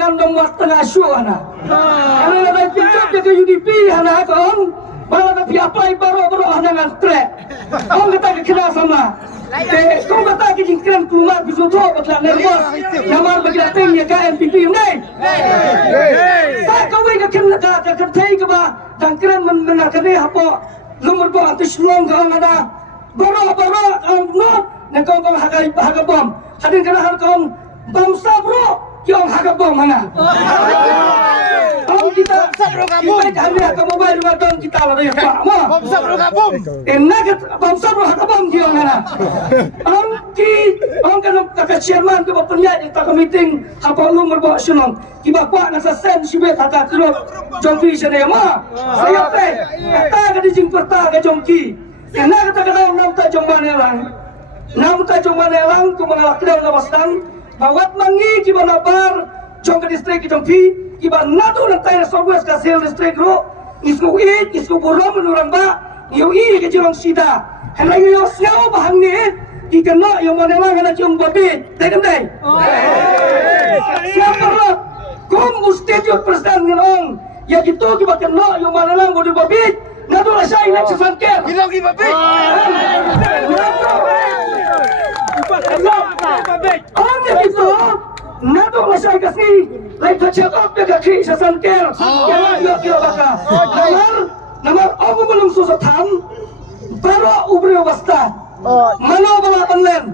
ngandong waktu ngasu ana. Ana ada pinjam ke UDP ana kon. Malah tapi apply baru ana ngantre. Kau kata kena sama. Kau kata kejingkran keluar bisu tu betul nervous. Namar bagi datang ya ke MPP ni. Saya kau ini kena kertai ke bah. Jangkran mendengarkan ni apa? Lumur bom atau selong kau ada. Baru no. Nakau kau haga bom. Hadin kena hal kau bom sabro. Kau haga bom mana? Kalau kita kami haga mobile juga dong kita lah ya Pak. Bom sabro kabum. Enak bom sabro haga bom kau mana? Orang kan kakak chairman ke penyanyi tak meeting apa lumur bom selong. Kiba Pak nasa sen sibet haga terus jongki sana mah. Saya teh kata ke di jingperta ke jongki. Enak kata kata nam tak jong manelang. Nam tak jong manelang ku mengalak daun nawasdan. Bawat mangi kiba nabar jong ke distrik jongki. Kiba nadu nantai sobuas kasil distrik ro. Isku buram menurang ba. Yui ke jong sida. Hendak yo siau bahang ni. Dikena yang manelang kena jong babi. Tahu tak? Siapa lo? Kum ustediut presiden ngelong. Ya gitu kiba kena yang manelang bodoh babi. Nadu lah saya nak sesangker. Hilang di babi. Orang yang itu, nado masih kasih, lain tercakap dia kaki sesangker, kira baka. Nama aku belum susah baru ubri wasta. Mana bala penlen,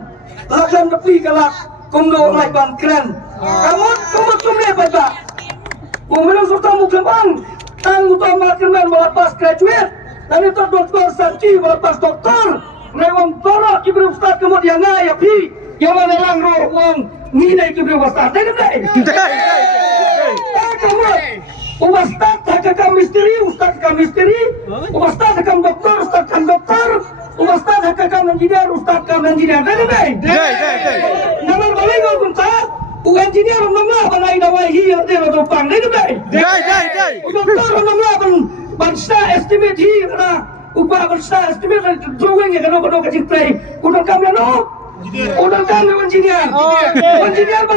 lakukan tepi kelak, kundo naik ban keren. Kamu tumle baca. Belum susah mungkin bang, tang utama keren melepas graduate, dan itu doktor sarci melepas doktor. Rewang barak kibri ustaz kemudian ngaya pi yang mana lang roh wong nilai kibri ustaz dah kamu ustaz hakam misteri ustaz hakam misteri ustaz hakam doktor ustaz hakam doktor ustaz hakam engineer ustaz hakam engineer dah nama balik kau tak engineer nama banai dawai hi ada lo pang doktor nama bansa estimate hi na upah besar, estimate drawing yang kena kecil play. Udah kami no, udah kami engineer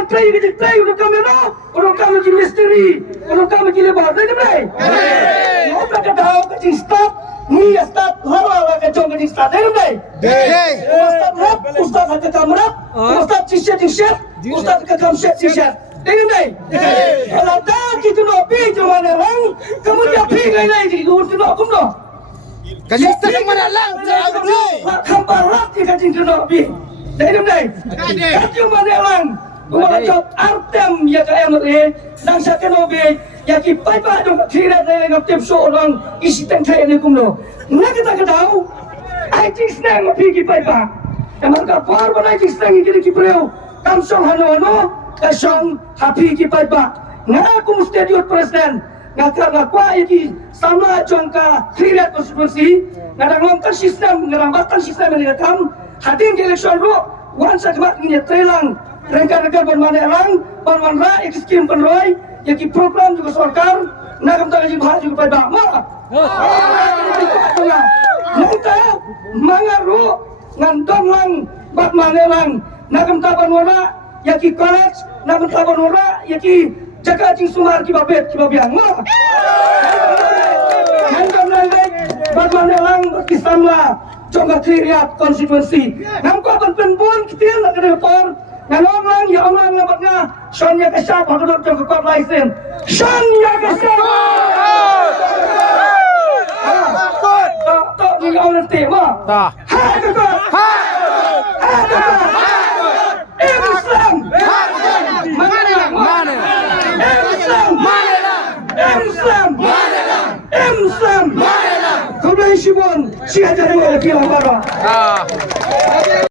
play kecil play, udah kami no, udah kami jadi misteri, udah kami jadi lebar, dah play. Mau tak tahu kecil start, ni start, lalu kecil kecil start, dah play. Ustaz rap, ustaz hakam kamera, ustaz t-shirt, ustaz hakam t-shirt. Dah play. Kalau dah kita no pi cuma orang, kemudian pi lain kita no kum no. Kajista yang mana lang? Kambarat di kajing kenobi. Dah. Kajing mana lang? Kumajot Artem ya ke MRE nang sa kenobi ya ki pai pa dong kira dari ngap tip so orang isi tengkai ni kumno. Nak kita tahu? I think snang mapi ki pai pa. Emang ka par ba I think snang ki ki preo. Kamsong hano kasong happy ki pai pa. Ngaku stadium presiden. Ngakwa iki sama jangka kriat konstitusi ngadang longkar sistem ngerambatan sistem yang direkam hadir di election ro wan sakmat ini trelang rengka-rengka bermanelang panwanra ekskim penroy yaki program juga sorkar nagam tak juga juga pada ma nanti mangaru ngandong lang bat manelang nagam tak panwanra yaki college nagam tak panwanra yaki jaga jing sumar kibabet kibabiang mah. Nanti nanti bagaimana lang kisamla jongga kriat konstitusi. Nampak penpun kita nak kena por. Ngalong lang ya orang nampaknya Sonia kesap hakudot jongga kod license. Sonia kesap. Tak ni orang tema. Tak. Islam. Islam. Kau dah isi pun siapa yang mau kilang baru?